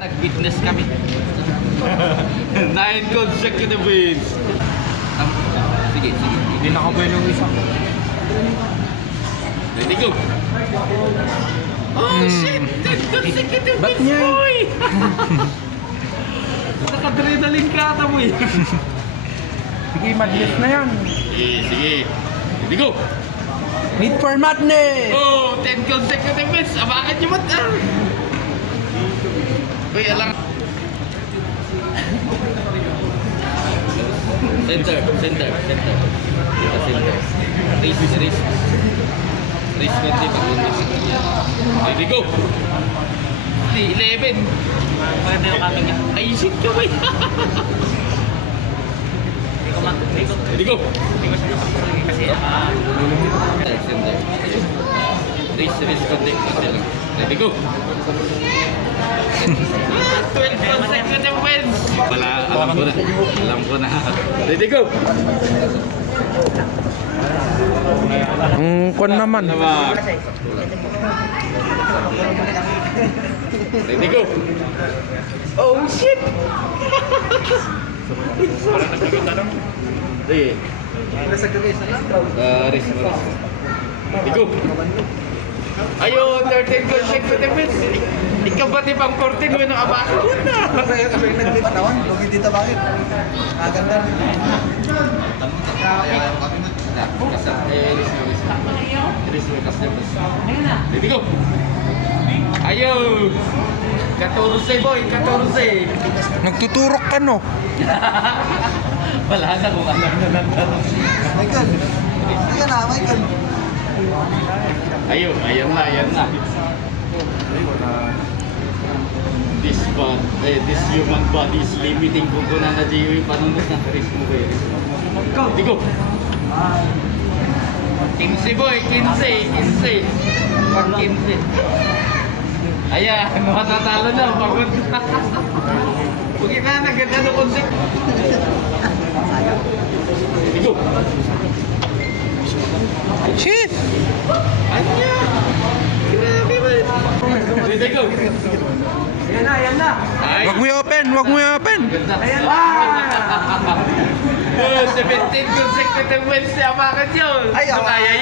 Nag-witness kami. 9 consecutive wins. Sige. Hindi nakabuelo yung isa. Ready, go. Oh, shit! 10 consecutive wins, boy! Naka-adrenaline ka ata mo eh. Sige, madness na yan. Sige. Ready, go. Need for madness! Oh, 10 consecutive wins. Abakan nyo ba't Uy, alang. Center. Center. Race. Race 20 pag-unis. Ready, go. 11. Maganda yung kaping niya. Ay, shit ka ba? Ready, go. Kasi Center. Race contact. Ready, go. 12 consecutive wins. Wala, alam ko na. Ready, go. Ang kon naman. Ready, go. Oh, shit. Sige. Race. Ready, go. Ayun, 13 consecutive wins. Ikaw ba tibang 14 win ng abaka? Kasi nagpatawan, huwag dito bakit? Aganda rin. Ready, go. Ayun. 14 boy, 14. Nagtuturok ka no? Wala na kung alam na nandun. Michael. Michael. Ayan na. This human body is limiting kung na Gio yung panunod ng risk mo ba yun? Hindi ko. 15 boy, 15. Pag 15. Ayan, matatalo na, pagod na. Huwag na, naganda ng konsep. Hindi ko. Shit! Anya! Grabe ba? Ready, go! Ayan na. Ay! Wag mo i-open! Ganda. Ayan na. Oh, 17 consecutive wins na abakan yun. Ay, Kaya yun.